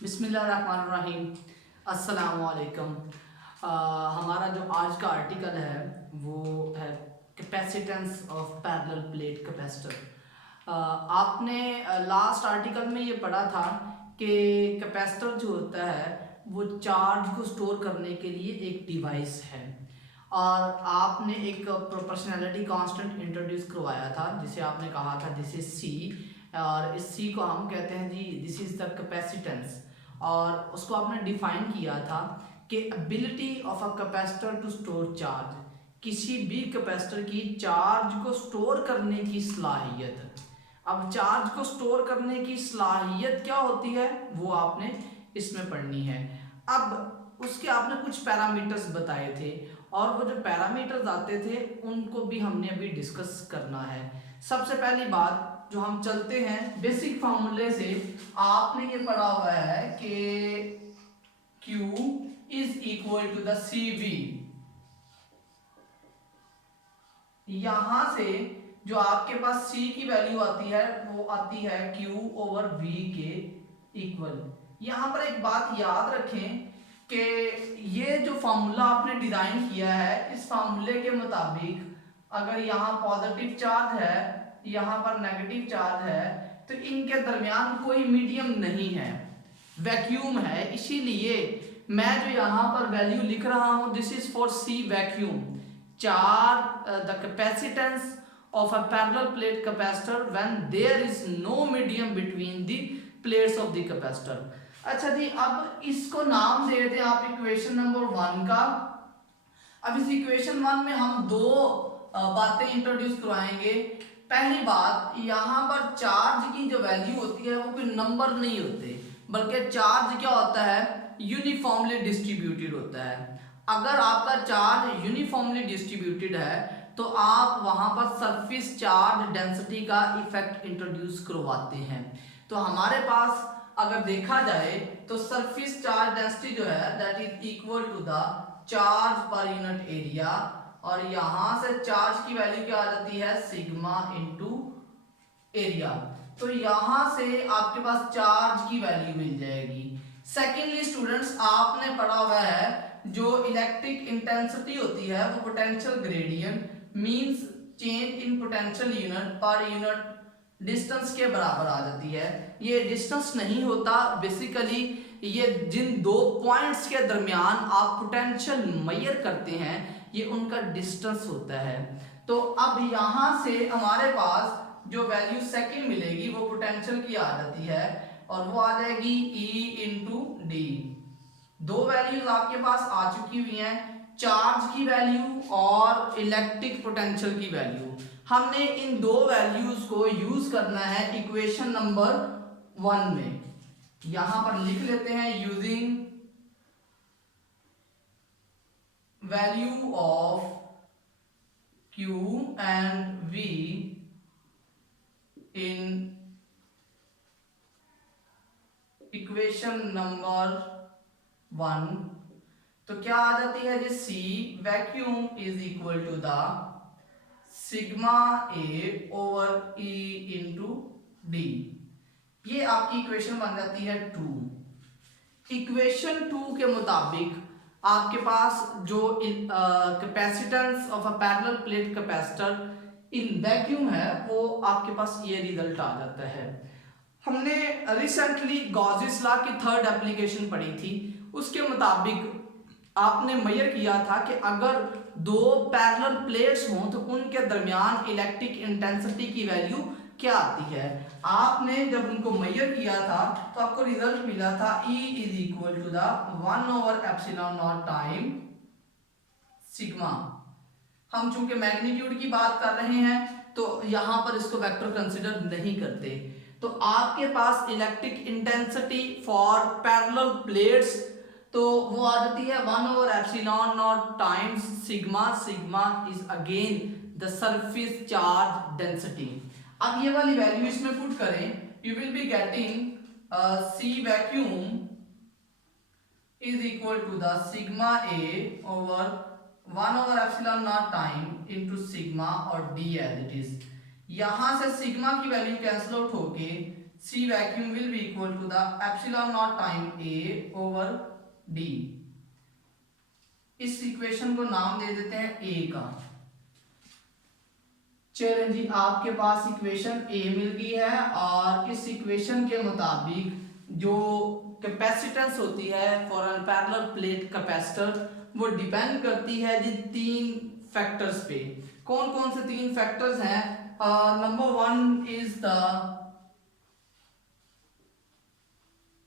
बिस्मिल्लाहिर्रहमानिर्रहीम। अस्सलाम वालेकुम। हमारा जो आज का आर्टिकल है वो है capacitance of parallel plate capacitor. आपने लास्ट आर्टिकल में ये पढ़ा था कि कैपेसिटर जो होता है वो चार्ज को स्टोर करने के लिए एक डिवाइस है, और आपने एक प्रोपोर्शनैलिटी कांस्टेंट इंट्रोड्यूस करवाया था जिसे आपने कहा था दिस इज सी, और इस सी को हम कहते हैं जी दिस इज द कैपेसिटेंस। और उसको आपने डिफाइन किया था कि ability of a capacitor to store charge, किसी भी कैपेसिटर की चार्ज को स्टोर करने की सलाहियत। अब चार्ज को स्टोर करने की सलाहियत क्या होती है वो आपने इसमें पढ़नी है। अब उसके आपने कुछ पैरामीटर्स बताए थे, और वो जो पैरामीटर्स आते थे उनको भी हमने अभी डिस्कस करना है। सबसे पहली बात जो हम चलते हैं बेसिक फार्मूले से, आपने ये पढ़ा हुआ है कि Q is equal to the CV। यहां से जो आपके पास C की वैल्यू आती है वो आती है Q ओवर V के इक्वल। यहां पर एक बात याद रखें कि ये जो फार्मूला आपने डिजाइन किया है, इस फार्मूले के मुताबिक अगर यहाँ पॉजिटिव चार्ज है, यहाँ पर नेगेटिव चार्ज है, तो इनके दरमियान कोई मीडियम नहीं है, वैक्यूम है। इसीलिए मैं जो यहाँ पर वैल्यू लिख रहा हूँ this is for C vacuum. Charge the capacitance of a parallel plate capacitor when there is no medium between the plates of the capacitor। अच्छा जी, अब इसको नाम दे दें आप इक्वेशन नंबर 1 का। अब इस इक्वेशन 1 में हम दो बातें इंट्रोड्यूस करवाएंगे। पहली बात, यहाँ पर चार्ज की जो वैल्यू होती है वो कोई नंबर नहीं होते, बल्कि चार्ज क्या होता है, यूनिफॉर्मली डिस्ट्रीब्यूटेड होता है। अगर आपका चार्ज यूनिफॉर्मली डिस्ट्रीब्यूटेड है तो आप वहां पर सरफेस चार्ज डेंसिटी का इफेक्ट इंट्रोड्यूस करवाते हैं। तो हमारे पास अगर देखा जाए तो सरफेस चार्ज डेंसिटी जो है that is equal to the charge per unit area, और यहां से चार्ज की वैल्यू क्या आ जाती है, सिग्मा इनटू एरिया। तो यहां से आपके पास चार्ज की वैल्यू मिल जाएगी। सेकेंडली स्टूडेंट्स, आपने पढ़ा हुआ है जो इलेक्ट्रिक इंटेंसिटी होती है वो potential gradient means change in potential unit per unit distance के बराबर आ जाती है। ये डिस्टेंस नहीं होता, बेसिकली ये जिन दो पॉइंट्स के दरमियान आप पोटेंशियल मेजर करते हैं ये उनका डिस्टेंस होता है। तो अब यहां से हमारे पास जो वैल्यू सेकंड मिलेगी वो पोटेंशियल की आ जाती है, और वो आ जाएगी E इंटू डी। दो वैल्यूज आपके पास आ चुकी हुई हैं, चार्ज की वैल्यू और इलेक्ट्रिक पोटेंशियल की वैल्यू। हमने इन दो वैल्यूज को यूज करना है इक्वेशन नंबर 1 में। यहां पर लिख लेते हैं using value of Q and V in equation number 1। तो क्या आ जाती है जी, C vacuum is equal to the sigma A over E into D. ये आपकी इक्वेशन बन जाती है 2। इक्वेशन 2 के मुताबिक आपके पास जो capacitance of a parallel plate capacitor in vacuum है वो आपके पास ये रिजल्ट आ जाता है। हमने रिसेंटली गॉसेस लॉ की थर्ड एप्लीकेशन पढ़ी थी, उसके मुताबिक आपने मेजर किया था कि अगर दो पैरेलल प्लेट्स हों तो उनके दरमियान इलेक्ट्रिक इंटेंसिटी की वैल्यू क्या आती है। आपने जब उनको मेजर किया था तो आपको रिजल्ट मिला था E is equal to the 1 over epsilon not time sigma. हम चूंकि मैग्नीट्यूड की बात कर रहे हैं तो यहां पर इसको वेक्टर कंसीडर नहीं करते। तो आपके पास electric intensity for parallel plates तो वो आ जाती है 1 over epsilon naught times sigma. Sigma is again the surface charge density. अब ये वाली वैल्यू इसमें पुट करें, you will be getting C vacuum is equal to the sigma A over 1 over epsilon not time into sigma और D as it is. यहां से सिग्मा की वैल्यू कैंसिल आउट होके C vacuum will be equal to the epsilon naught time A over D। इस equation को नाम दे देते हैं A का। चलें जी, आपके पास इक्वेशन A मिल गई है और इस इक्वेशन के मुताबिक जो कैपेसिटेंस होती है for an parallel plate capacitor वो डिपेंड करती है जी तीन फैक्टर्स पे। कौन कौन से तीन फैक्टर्स हैं? Number one is the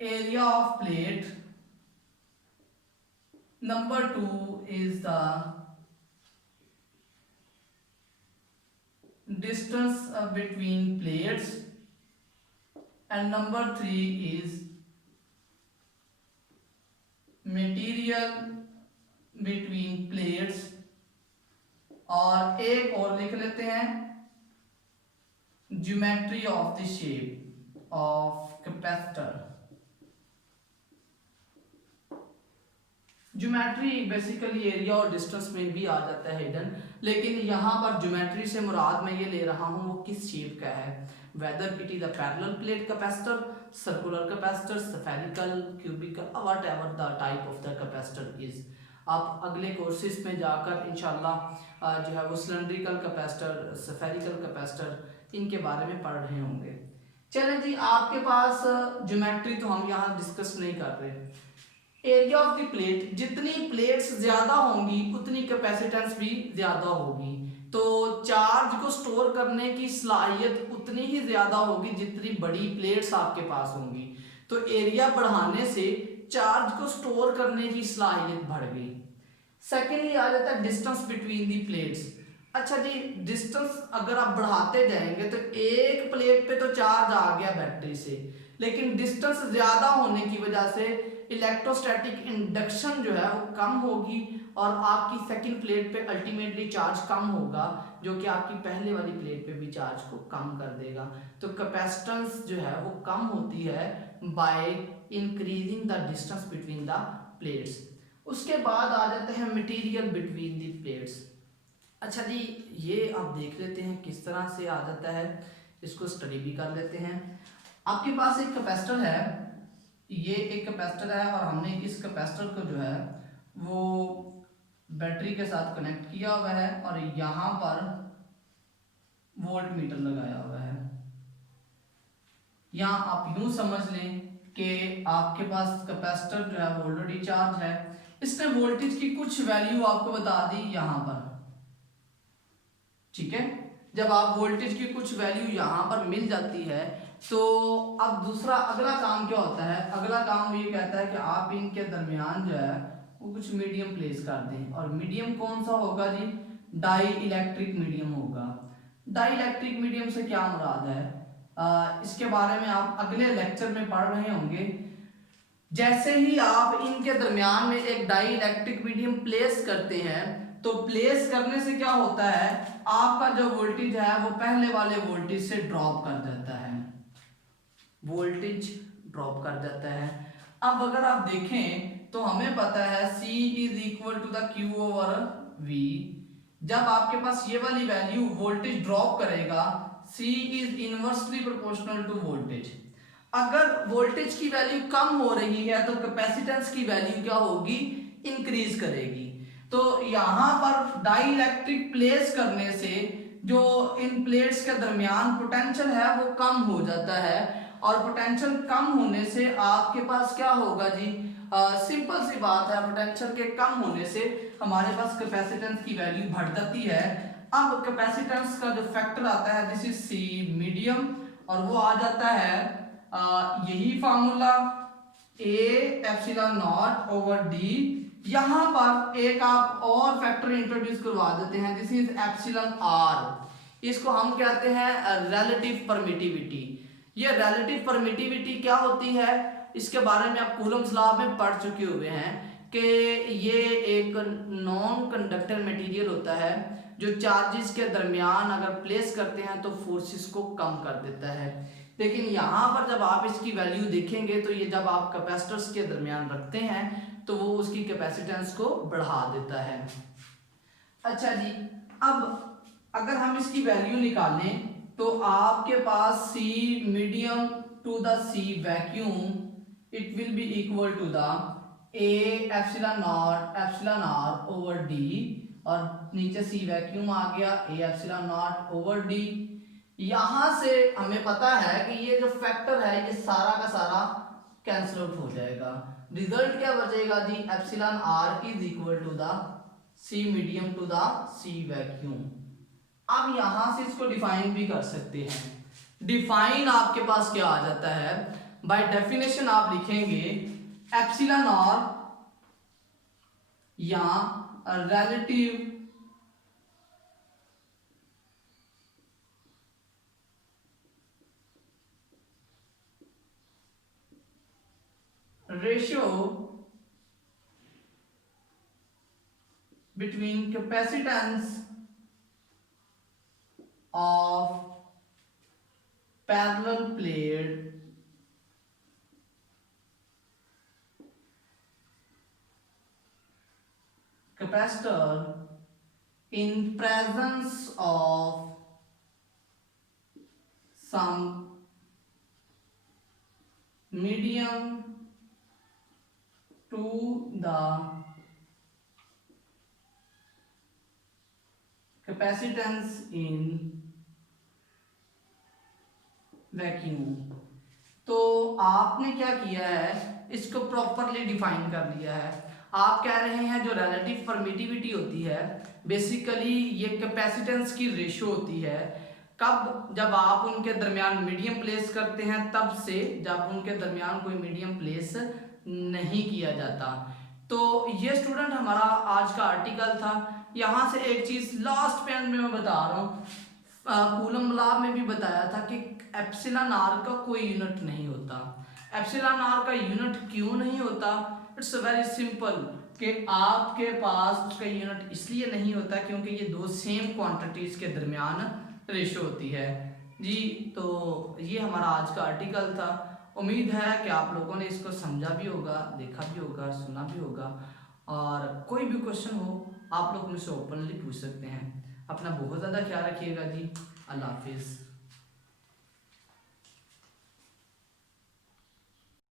area of plate, number two is the distance between plates, and number three is material between plates। और एक और लिख लेते हैं geometry of the shape of capacitor. Geometry basically area और distance में भी आ जाता है हिडन, लेकिन यहाँ पर ज्योमेट्री से मुराद मैं ये ले रहा हूँ वो किस शेप का है, whether it is a parallel plate capacitor, circular capacitor, spherical, cubical, whatever the type of the capacitor is. आप अगले कोर्सेज में जाकर इंशाल्लाह जो है वो सिलेंड्रिकल कैपेसिटर, स्फेरिकल कैपेसिटर इनके बारे में पढ़ रहे होंगे। चलें जी, आपके पास ज्योमेट्री तो हम यहाँ डिस्कस नहीं कर रहे। एरिया ऑफ द प्लेट, जितनी प्लेट्स ज्यादा होंगी उतनी कैपेसिटेंस भी ज्यादा होगी, तो चार्ज को स्टोर करने की सलाहियत उतनी ही ज्यादा होगी जितनी बड़ी प्लेट्स आपके पास होंगी। तो एरिया बढ़ाने से चार्ज को स्टोर करने की सलाहियत बढ़ गई। सेकेंडली आ जाता है डिस्टेंस बिटवीन दी प्लेट्स। अच्छा जी, डिस्टेंस अगर आप बढ़ाते जाएंगे तो एक प्लेट पे तो चार्ज आ गया बैटरी से, लेकिन डिस्टेंस ज्यादा होने की वजह से इलेक्ट्रोस्टैटिक इंडक्शन जो है वो कम होगी और आपकी सेकंड प्लेट पे अल्टीमेटली चार्ज कम होगा, जो कि आपकी पहले वाली प्लेट पे भी चार्ज को कम कर देगा। तो कैपेसिटेंस जो है वो कम होती है by increasing the distance between the plates. उसके बाद आ जाते हैं मटेरियल बिटवीन द प्लेट्स। अच्छा जी, ये आप देख लेते हैं किस तरह से आ जाता है, इसको स्टडी भी कर लेते हैं। आपके पास एक कैपेसिटर है, ये एक कैपेसिटर है और हमने इस कैपेसिटर को जो है वो बैटरी के साथ कनेक्ट किया हुआ है और यहाँ पर वोल्ट मीटर लगाया हुआ है। यहाँ आप यूं समझ लें कि आपके पास कैपेसिटर जो है वो ऑलरेडी चार्ज है, इसने वोल्टेज की कुछ वैल्यू आपको बता दी यहाँ पर, ठीक है। जब आप वोल्टेज की कुछ वैल्यू यहाँ पर मिल जाती है तो अब दूसरा अगला काम क्या होता है? अगला काम ये कहता है कि आप इनके दरमियान जो है वो कुछ मीडियम प्लेस कर दें, और मीडियम कौन सा होगा जी? डाई इलेक्ट्रिक मीडियम होगा। डाई इलेक्ट्रिक मीडियम से क्या मुराद है इसके बारे में आप अगले लेक्चर में पढ़ रहे होंगे। जैसे ही आप इनके दरमियान में एक डाई इलेक्ट्रिक मीडियम प्लेस करते हैं तो प्लेस करने से क्या होता है, आपका जो वोल्टेज है वो पहले वाले वोल्टेज से ड्रॉप कर देता है, वोल्टेज ड्रॉप कर देता है। अब अगर आप देखें तो हमें पता है C is equal to the Q over V। जब आपके पास ये वाली वैल्यू वोल्टेज ड्रॉप करेगा, C is inversely proportional to voltage. अगर वोल्टेज की वैल्यू कम हो रही है तो कैपेसिटेंस की वैल्यू क्या होगी? इंक्रीज करेगी। तो यहाँ पर डाई इलेक्ट्रिक प्लेस करने से जो इन प्लेट्स के दरमियान पोटेंशियल है वो कम हो जाता है, और पोटेंशियल कम होने से आपके पास क्या होगा जी? सिंपल सी बात है, पोटेंशियल के कम होने से हमारे पास कैपेसिटेंस की वैल्यू बढ़ जाती है। अब कैपेसिटेंस का जो फैक्टर आता है दिस इज C मीडियम, और वो आ जाता है यही formula A epsilon not over D। यहाँ पर एक आप और फैक्टर इंट्रोड्यूस करवा देते हैं, दिस इज एप्सिलॉन R। इसको हम कहते हैं रिलेटिव परमिटिविटी। ये रिलेटिव परमिटिविटी क्या होती है इसके बारे में आप कूलम्स लॉ में पढ़ चुके हुए हैं कि ये एक नॉन कंडक्टर मटेरियल होता है जो चार्जेस के दरमियान अगर प्लेस करते हैं तो फोर्सेस को कम कर देता है। लेकिन यहाँ पर जब आप इसकी वैल्यू देखेंगे तो ये जब आप कैपेसिटर्स के दरमियान रखते हैं तो वो उसकी कैपेसिटेंस को बढ़ा देता है। अच्छा जी, अब अगर हम इसकी वैल्यू निकालें तो आपके पास C medium to the C vacuum, it will be equal to the A epsilon naught epsilon r over d, और नीचे C वैक्यूम आ गया A epsilon naught over d। यहां से हमें पता है कि ये जो फैक्टर है ये सारा का सारा कैंसिल आउट हो जाएगा। रिजल्ट क्या बचेगा जी, epsilon R is equal to the C medium to the C vacuum. अब यहां से इसको डिफाइन भी कर सकते हैं। डिफाइन आपके पास क्या आ जाता है, बाय डेफिनेशन आप लिखेंगे एप्सिलॉन आर या relative ratio between capacitance of parallel plate capacitor in presence of some medium to the capacitance in vacuum. तो आपने क्या किया है, इसको प्रॉपरली डिफाइन कर लिया है। आप कह रहे हैं जो रिलेटिव परमिटिविटी होती है बेसिकली ये कैपेसिटेंस की रेशियो होती है। कब, जब आप उनके दरमियान मीडियम प्लेस करते हैं तब से, जब उनके दरमियान कोई मीडियम प्लेस नहीं किया जाता। तो ये स्टूडेंट हमारा आज का आर्टिकल था। यहाँ से एक चीज़ लास्ट पेज में मैं बता रहा हूँ, कूलम लॉ में भी बताया था कि एप्सिलॉन आर का कोई यूनिट नहीं होता। एप्सिलॉन आर का यूनिट क्यों नहीं होता, इट्स वेरी सिंपल कि आपके पास उसका यूनिट इसलिए नहीं होता क्योंकि ये दो सेम क्वांटिटीज के दरमियान रेशो होती है जी। तो ये हमारा आज का आर्टिकल था। उम्मीद है कि आप लोगों ने इसको समझा भी होगा, देखा भी होगा, सुना भी होगा, और कोई भी क्वेश्चन हो आप लोग मुझसे ओपनली पूछ सकते हैं। अपना बहुत ज़्यादा ख्याल रखिएगा जी। अल्लाह हाफिज़।